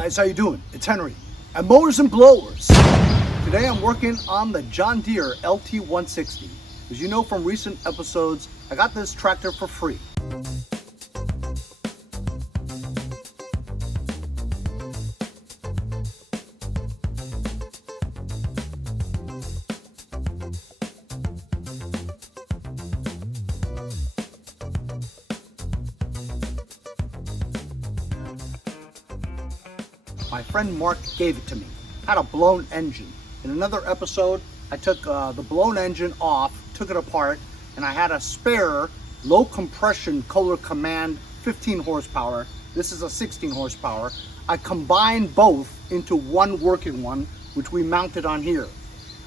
Guys, how you doing? It's Henry at Mowers and Blowers. Today I'm working on the John Deere LT160. As you know from recent episodes, I got this tractor for free. My friend Mark gave it to me. Had a blown engine. In another episode, I took the blown engine off, took it apart, and I had a spare low compression Kohler Command 15 horsepower. This is a 16 horsepower. I combined both into one working one, which we mounted on here.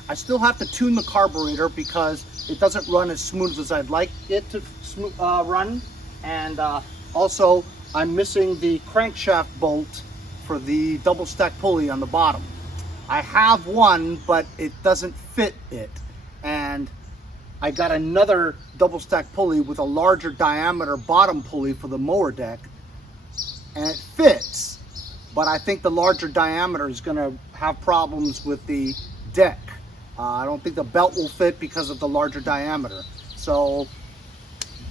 I still have to tune the carburetor because it doesn't run as smooth as I'd like it to run. And also, I'm missing the crankshaft bolt for the double stack pulley on the bottom. I have one, but it doesn't fit it. And I got another double stack pulley with a larger diameter bottom pulley for the mower deck, and it fits, but I think the larger diameter is gonna have problems with the deck. I don't think the belt will fit because of the larger diameter. So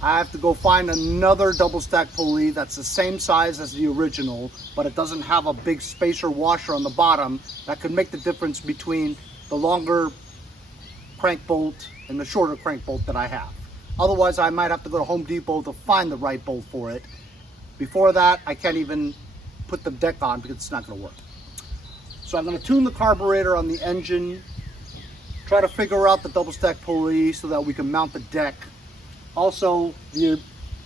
I have to go find another double stack pulley that's the same size as the original, but it doesn't have a big spacer washer on the bottom that could make the difference between the longer crank bolt and the shorter crank bolt that I have. Otherwise, I might have to go to Home Depot to find the right bolt for it. Before that, I can't even put the deck on because it's not gonna work. So I'm gonna tune the carburetor on the engine, try to figure out the double stack pulley so that we can mount the deck. Also, the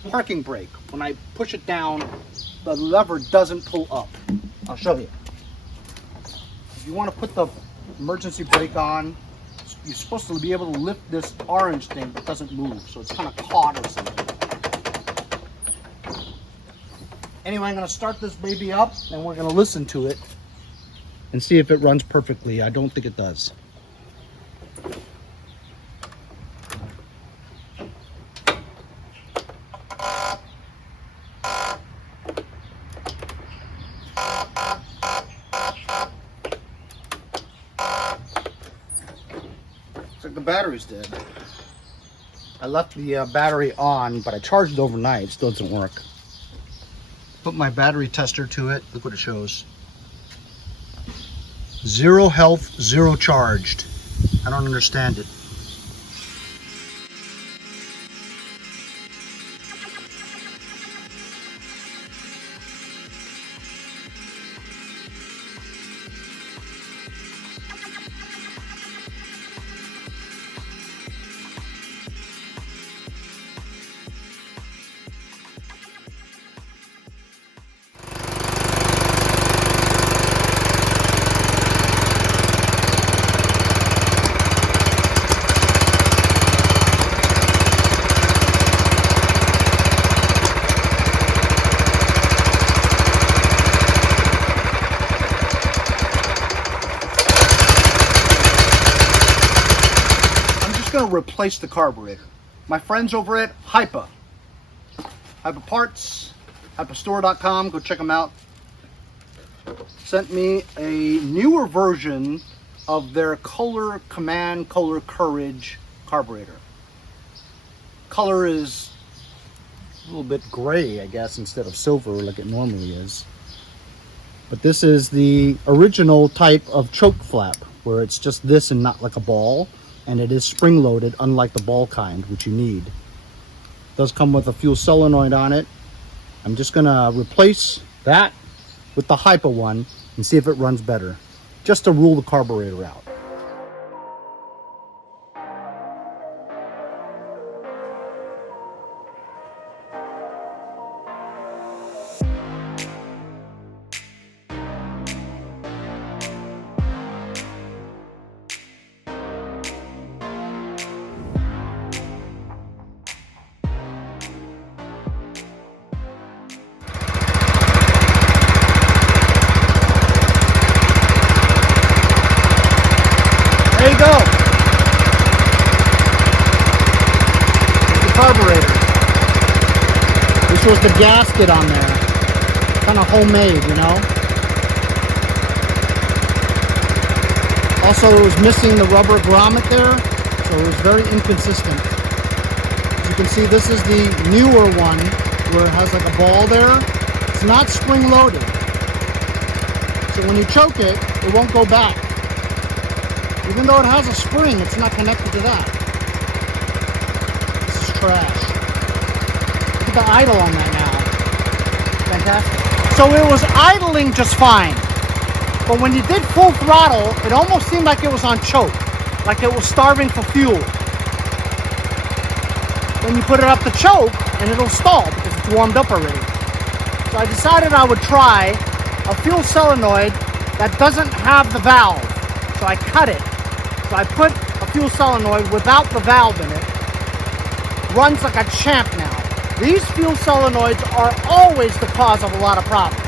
parking brake, when I push it down, the lever doesn't pull up. I'll show you. If you want to put the emergency brake on, you're supposed to be able to lift this orange thing, but it doesn't move, so it's kind of caught or something. Anyway, I'm going to start this baby up, and we're going to listen to it and see if it runs perfectly. I don't think it does. The battery's dead. I left the battery on, but I charged it overnight. It still doesn't work. Put my battery tester to it. Look what it shows. 0 health, 0 charged. I don't understand it. Replace the carburetor. My friends over at Hypa Parts, hypastore.com, go check them out, sent me a newer version of their Kohler Command, Kohler Courage carburetor. Color is a little bit gray, I guess, instead of silver like it normally is. But this is the original type of choke flap, where it's just this and not like a ball. And it is spring loaded, unlike the ball kind, which you need. It does come with a fuel solenoid on it. I'm just gonna replace that with the Hypa one and see if it runs better, just to rule the carburetor out. There you go. There's the carburetor. This was the gasket on there. Kind of homemade, you know? Also, it was missing the rubber grommet there, so it was very inconsistent. As you can see, this is the newer one where it has like a ball there. It's not spring loaded. So when you choke it, it won't go back. Even though it has a spring, it's not connected to that. This is trash. Look at the idle on that now. Fantastic. So it was idling just fine. But when you did full throttle, it almost seemed like it was on choke. Like it was starving for fuel. Then you put it up to choke, and it'll stall because it's warmed up already. So I decided I would try a fuel solenoid that doesn't have the valve. So I cut it. So I put a fuel solenoid without the valve in it. Runs like a champ now. These fuel solenoids are always the cause of a lot of problems.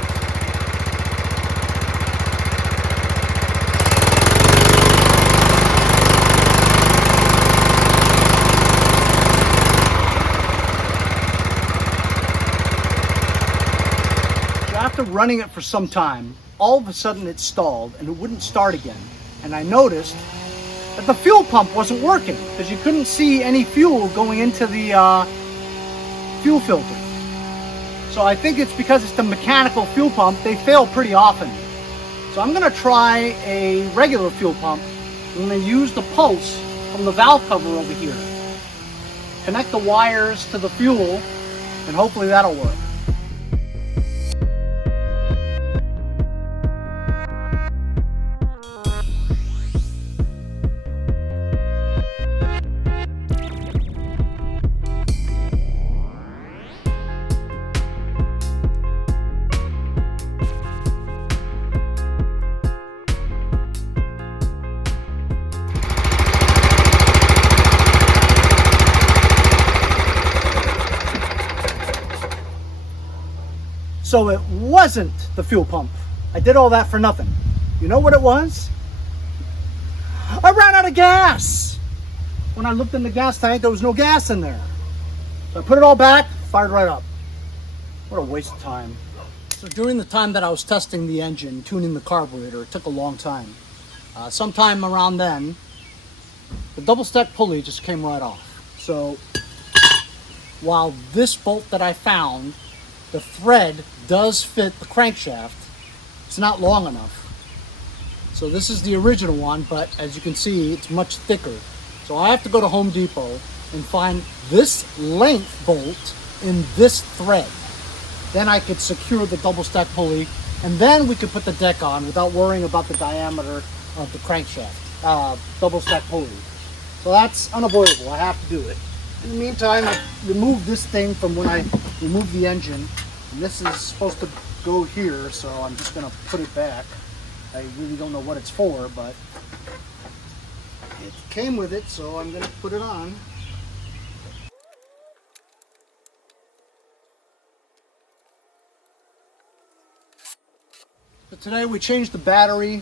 After running it for some time, all of a sudden it stalled and it wouldn't start again. And I noticed that the fuel pump wasn't working because you couldn't see any fuel going into the fuel filter. So I think it's because it's the mechanical fuel pump. They fail pretty often. So I'm going to try a regular fuel pump. I'm going to use the pulse from the valve cover over here. Connect the wires to the fuel and hopefully that'll work. So it wasn't the fuel pump. I did all that for nothing. You know what it was? I ran out of gas. When I looked in the gas tank, there was no gas in there. So I put it all back, fired right up. What a waste of time. So during the time that I was testing the engine, tuning the carburetor, it took a long time. Sometime around then, the double stack pulley just came right off. So while this bolt that I found, the thread does fit the crankshaft, it's not long enough. So this is the original one, but as you can see, it's much thicker. So I have to go to Home Depot and find this length bolt in this thread. Then I could secure the double stack pulley, and then we could put the deck on without worrying about the diameter of the crankshaft, double stack pulley. So that's unavoidable, I have to do it. In the meantime, I removed this thing from when I removed the engine, and this is supposed to go here, so I'm just going to put it back. I really don't know what it's for, but it came with it, so I'm going to put it on. So today we changed the battery,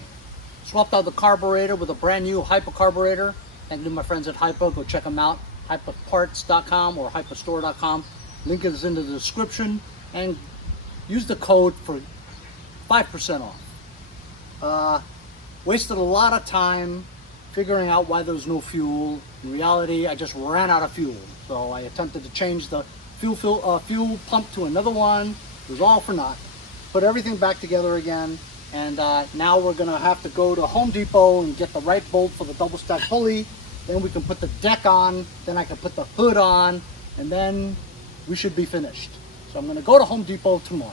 swapped out the carburetor with a brand new Hypo carburetor. Thank you to my friends at Hypo. Go check them out. hypoparts.com or hypostore.com. Link is in the description, and use the code for 5% off. Wasted a lot of time figuring out why there was no fuel. In reality, I just ran out of fuel. So I attempted to change the fuel pump to another one. It was all for naught. Put everything back together again, and now we're gonna have to go to Home Depot and get the right bolt for the double stack pulley. Then we can put the deck on, then I can put the hood on, and then we should be finished. So I'm going to go to Home Depot tomorrow.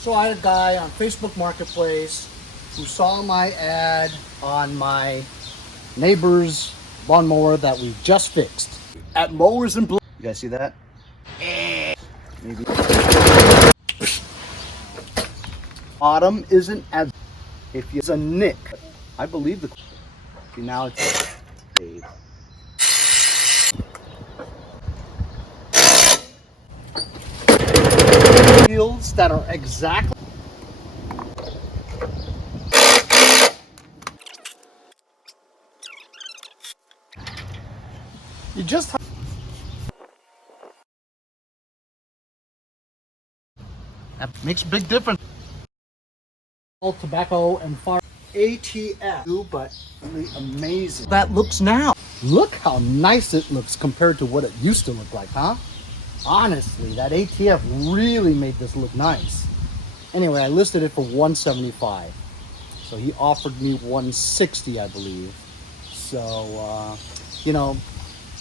So I had a guy on Facebook Marketplace who saw my ad on my neighbor's lawnmower that we just fixed at Mowers and Blue. You guys see that? Maybe. Bottom isn't as if it's a nick. I believe the. Okay, now it's. Wheels that are exactly. You just. That makes a big difference. tobacco and fire. ATF, but really amazing. That looks now. Look how nice it looks compared to what it used to look like, huh? Honestly, that ATF really made this look nice. Anyway, I listed it for $175. So he offered me $160, I believe. So, you know,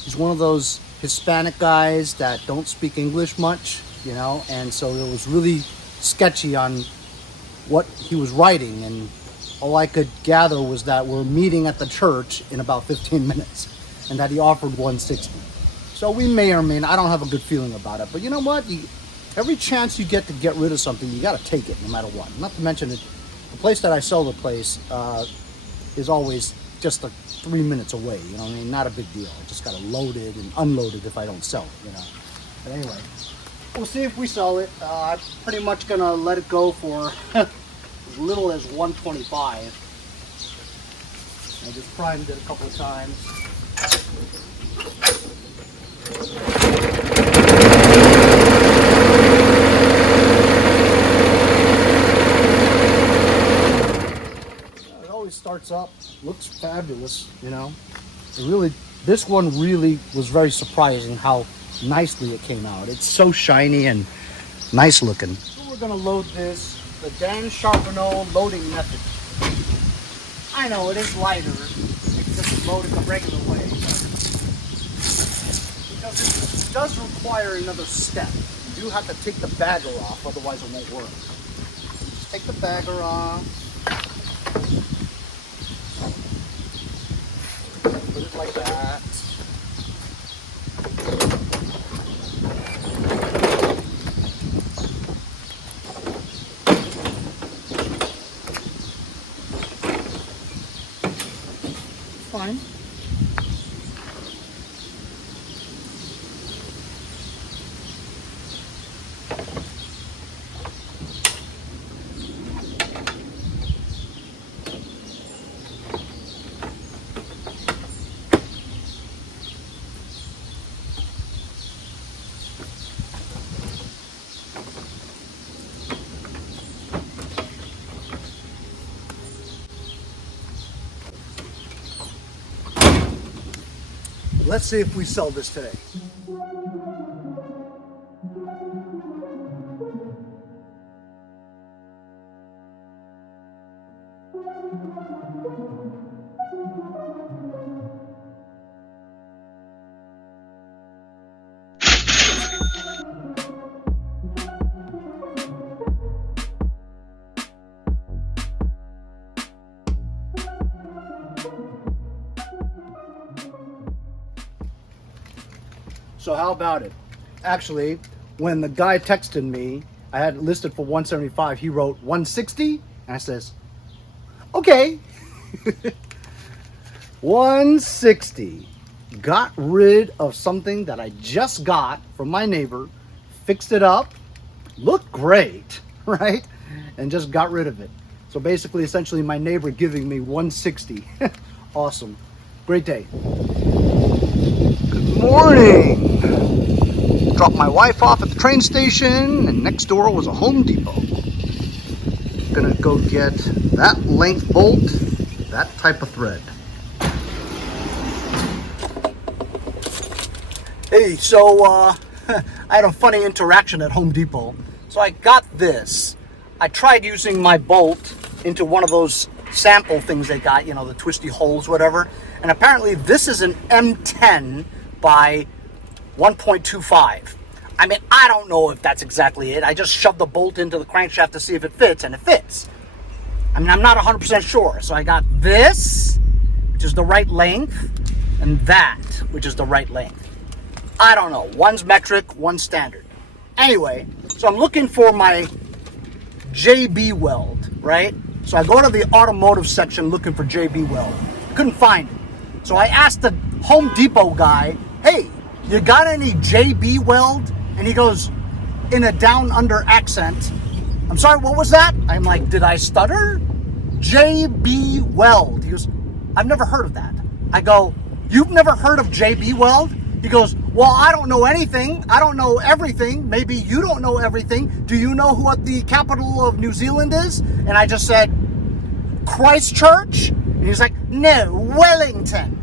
he's one of those Hispanic guys that don't speak English much, you know, and so it was really sketchy on what he was writing, and all I could gather was that we're meeting at the church in about 15 minutes and that he offered $160. So we may or may not, I don't have a good feeling about it, but you know what? Every chance you get to get rid of something, you got to take it no matter what. Not to mention it, the place that I sell the place is always just 3 minutes away, you know what I mean? Not a big deal. I just got to load it and unload it if I don't sell it, you know. But anyway, we'll see if we sell it. I'm pretty much going to let it go for as little as $125. I just primed it a couple of times. It always starts up, looks fabulous, you know. It really, this one really was very surprising how nicely it came out. It's so shiny and nice looking. So we're gonna load this the Dan Charbonneau loading method. I know it is lighter, it's just loaded the regular way, but because it does require another step. You do have to take the bagger off, otherwise it won't work. Just take the bagger off. Put it like that. Fine. Let's see if we sell this today. So how about it? Actually, when the guy texted me, I had it listed for $175. He wrote $160, and I says, okay. $160. Got rid of something that I just got from my neighbor, fixed it up, looked great, right? And just got rid of it. So basically, essentially, my neighbor giving me $160. Awesome. Great day. Good morning. Dropped my wife off at the train station, and next door was a Home Depot. Gonna go get that length bolt, that type of thread. Hey, so I had a funny interaction at Home Depot. So I got this. I tried using my bolt into one of those sample things they got, you know, the twisty holes, whatever. And apparently this is an M10 by 1.25. I mean, I don't know if that's exactly it. I just shoved the bolt into the crankshaft to see if it fits, and it fits. I mean, I'm not 100% sure. So I got this, which is the right length, and that, which is the right length. I don't know. One's metric, one's standard. Anyway, so I'm looking for my JB Weld, right? So I go to the automotive section looking for JB Weld. Couldn't find it. So I asked the Home Depot guy, hey, you got any JB Weld? And he goes, in a down under accent, I'm sorry, what was that? I'm like, did I stutter? JB Weld. He goes, I've never heard of that. I go, you've never heard of JB Weld? He goes, well, I don't know anything. I don't know everything. Maybe you don't know everything. Do you know what the capital of New Zealand is? And I just said, Christchurch? And he's like, no, Wellington.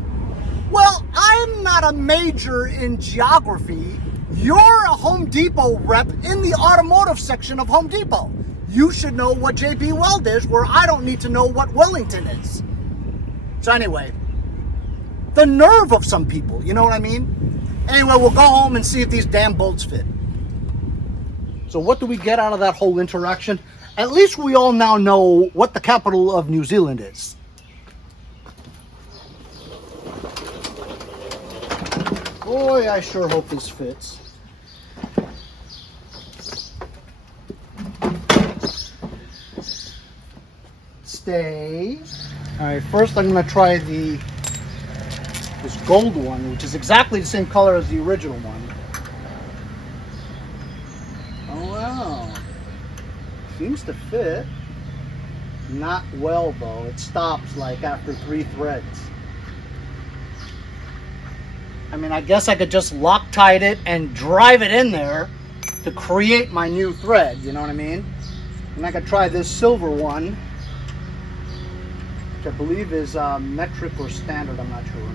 Well, I'm not a major in geography. You're a Home Depot rep in the automotive section of Home Depot. You should know what JB Weld is, where I don't need to know what Wellington is. So anyway, the nerve of some people, you know what I mean? Anyway, we'll go home and see if these damn bolts fit. So what do we get out of that whole interaction? At least we all now know what the capital of New Zealand is. Boy, I sure hope this fits. Stay. All right, first I'm going to try this gold one, which is exactly the same color as the original one. Oh wow, seems to fit. Not well though. It stops like after 3 threads. I mean, I guess I could just Loctite it and drive it in there to create my new thread, you know what I mean? And I could try this silver one, which I believe is metric or standard, I'm not sure.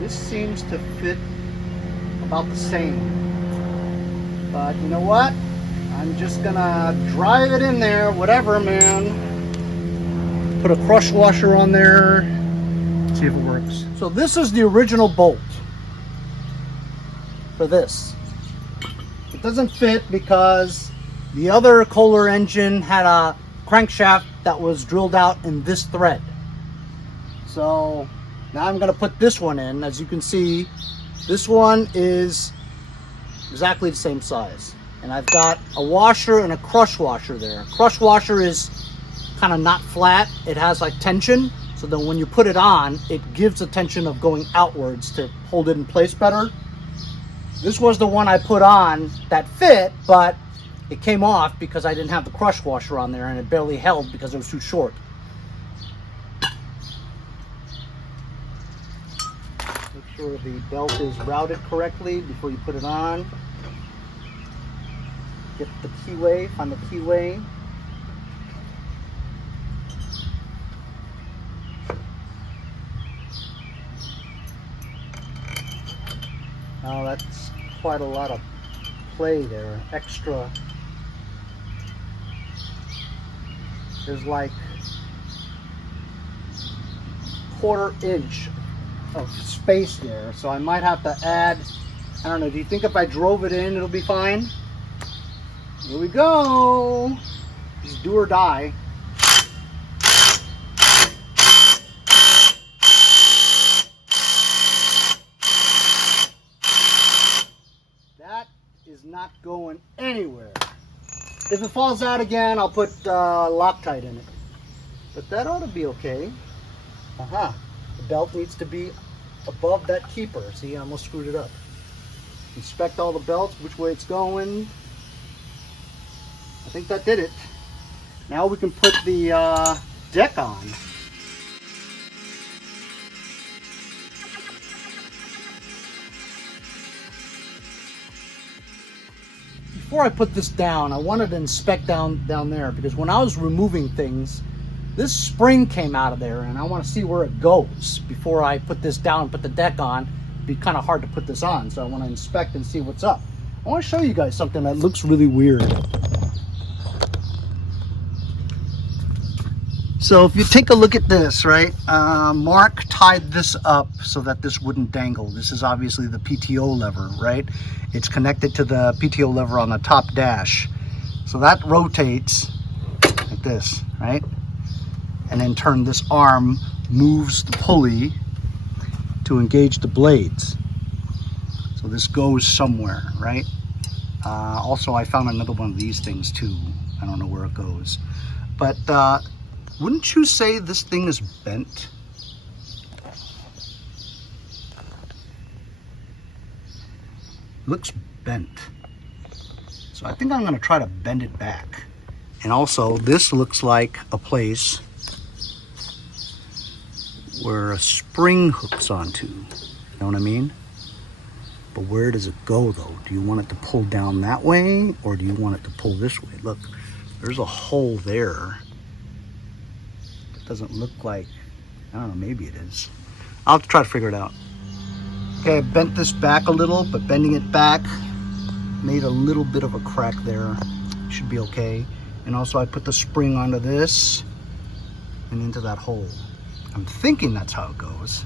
This seems to fit about the same. But you know what? I'm just gonna drive it in there, whatever, man. Put a crush washer on there, see if it works. So this is the original bolt for this. It doesn't fit because the other Kohler engine had a crankshaft that was drilled out in this thread. So now I'm going to put this one in. As you can see, this one is exactly the same size. And I've got a washer and a crush washer there. A crush washer is kind of not flat. It has like tension. So then when you put it on, it gives the tension of going outwards to hold it in place better. This was the one I put on that fit, but it came off because I didn't have the crush washer on there and it barely held because it was too short. Make sure the belt is routed correctly before you put it on. Get the keyway, find the keyway. Oh, that's quite a lot of play there, extra. There's like 1/4 inch of space there, so I might have to add, I don't know, do you think if I drove it in it'll be fine? Here we go. Just do or die. That is not going anywhere. If it falls out again, I'll put Loctite in it. But that ought to be okay. Aha. The belt needs to be above that keeper. See, I almost screwed it up. Inspect all the belts, which way it's going. I think that did it. Now we can put the deck on. Before I put this down, I wanted to inspect down there because when I was removing things, this spring came out of there and I want to see where it goes before I put this down and put the deck on. It'd be kind of hard to put this on, so I want to inspect and see what's up. I want to show you guys something that looks really weird. So if you take a look at this, right, Mark tied this up so that this wouldn't dangle. This is obviously the PTO lever, right? It's connected to the PTO lever on the top dash. So that rotates like this, right? And in turn, this arm moves the pulley to engage the blades. So this goes somewhere, right? Also, I found another one of these things too. I don't know where it goes. But wouldn't you say this thing is bent? Looks bent. So I think I'm going to try to bend it back. And also, this looks like a place where a spring hooks onto. You know what I mean? But where does it go though? Do you want it to pull down that way or do you want it to pull this way? Look, there's a hole there. Doesn't look like, I don't know, maybe it is. I'll try to figure it out. Okay, I bent this back a little, but bending it back made a little bit of a crack there. Should be okay. And also I put the spring onto this and into that hole. I'm thinking that's how it goes.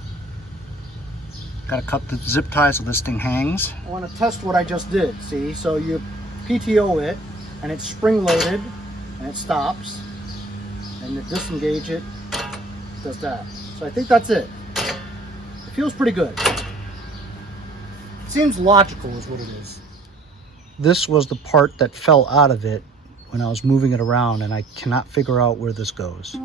Gotta cut the zip tie so this thing hangs. I want to test what I just did, see? So you PTO it, and it's spring loaded, and it stops. And you disengage it, it does that. So I think that's it. It feels pretty good. It seems logical is what it is. This was the part that fell out of it when I was moving it around, and I cannot figure out where this goes.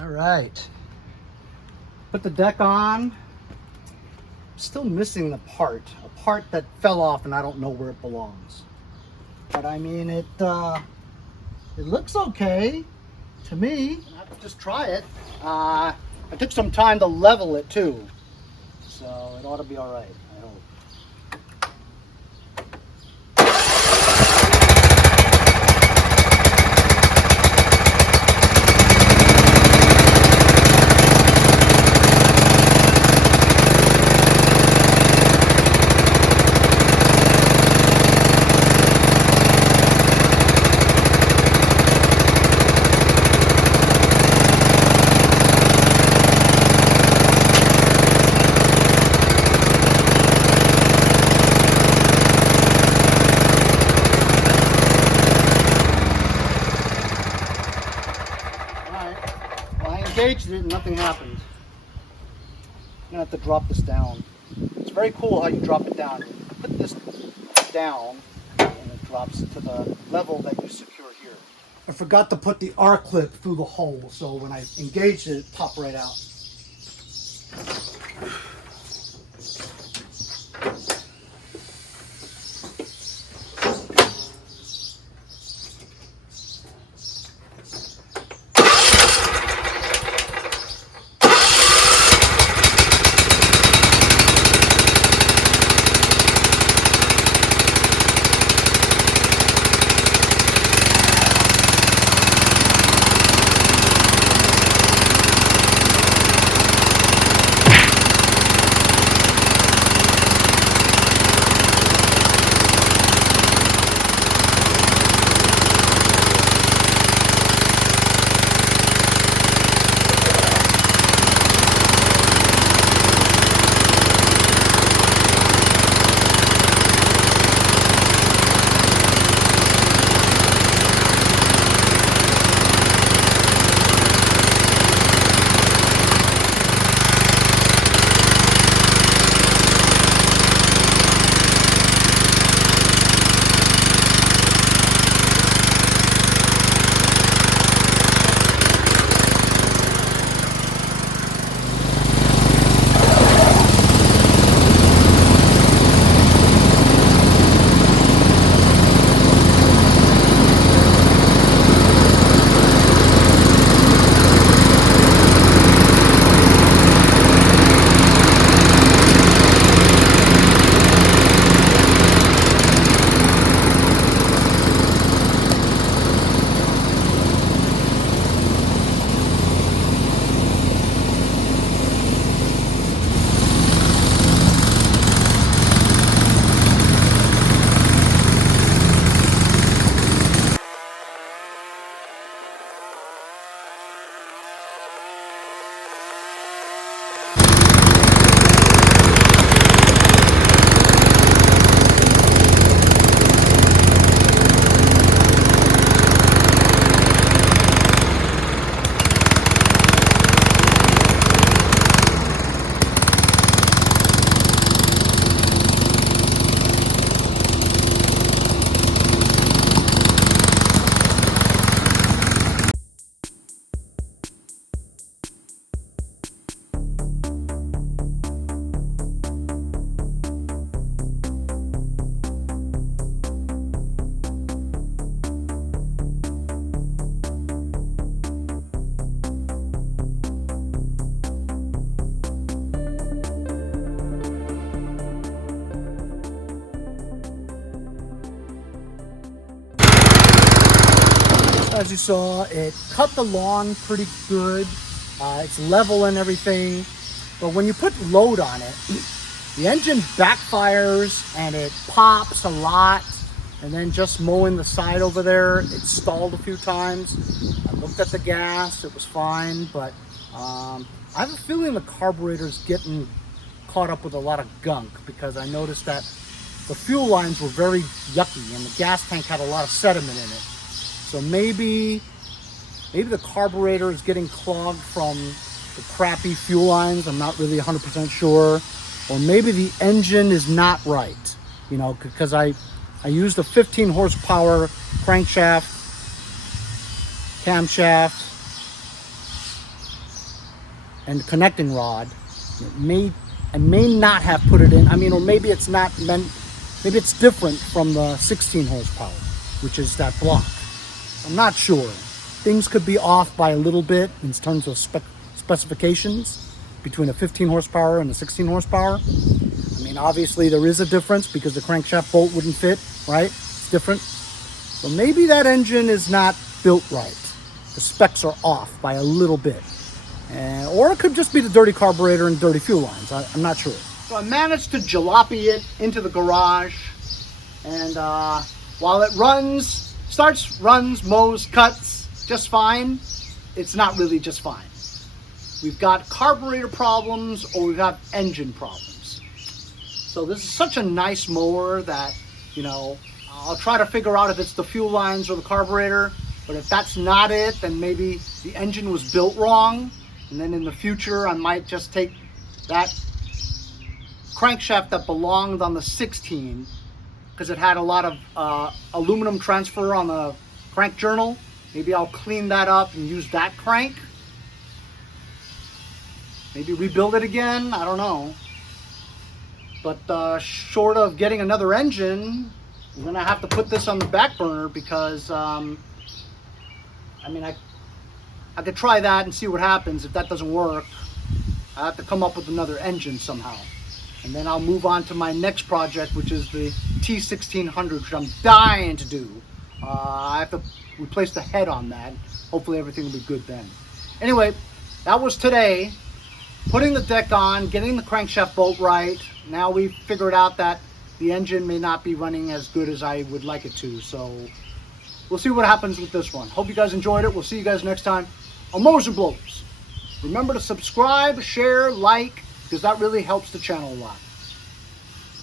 All right, put the deck on. Still missing the part, a part that fell off and I don't know where it belongs. But I mean, it looks okay to me. I have to just try it. I took some time to level it too, so it ought to be all right, I hope. Engaged it and nothing happened. I'm gonna have to drop this down. It's very cool how you drop it down. You put this down and it drops to the level that you secure here. I forgot to put the R-clip through the hole, so when I engaged it, it popped right out. as you saw, it cut the lawn pretty good. It's level and everything. But when you put load on it, the engine backfires and it pops a lot. And then just mowing the side over there, it stalled a few times. I looked at the gas, it was fine, but I have a feeling the carburetor's getting caught up with a lot of gunk, because I noticed that the fuel lines were very yucky and the gas tank had a lot of sediment in it. So maybe the carburetor is getting clogged from the crappy fuel lines. I'm not really 100% sure. Or maybe the engine is not right, you know, because I used a 15 horsepower crankshaft, camshaft, and connecting rod. I may not have put it in. I mean, or maybe it's not meant, maybe it's different from the 16 horsepower, which is that block. I'm not sure. Things could be off by a little bit in terms of specifications between a 15 horsepower and a 16 horsepower. I mean, obviously there is a difference because the crankshaft bolt wouldn't fit, right? It's different. So maybe that engine is not built right. The specs are off by a little bit. Or it could just be the dirty carburetor and dirty fuel lines. I'm not sure. So I managed to jalopy it into the garage. And while it runs, mows, cuts just fine, it's not really just fine. We've got carburetor problems or we've got engine problems. So this is such a nice mower that, you know, I'll try to figure out if it's the fuel lines or the carburetor. But if that's not it, then maybe the engine was built wrong. And then in the future, I might just take that crankshaft that belonged on the 16, because it had a lot of aluminum transfer on the crank journal. Maybe I'll clean that up and use that crank. Maybe rebuild it again, I don't know. But short of getting another engine, I'm gonna have to put this on the back burner because, I mean, I could try that and see what happens. If that doesn't work, I have to come up with another engine somehow. And then I'll move on to my next project, which is the T1600, which I'm dying to do. I have to replace the head on that. Hopefully everything will be good then. Anyway, that was today. Putting the deck on, getting the crankshaft bolt right. Now we've figured out that the engine may not be running as good as I would like it to. So we'll see what happens with this one. Hope you guys enjoyed it. We'll see you guys next time on Mowers and Blowers. Remember to subscribe, share, like, because that really helps the channel a lot.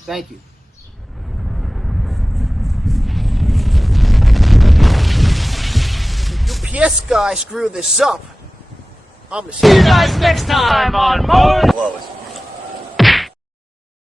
Thank you. If the UPS guy screwed this up, I'm gonna See you guys next time on Mowers.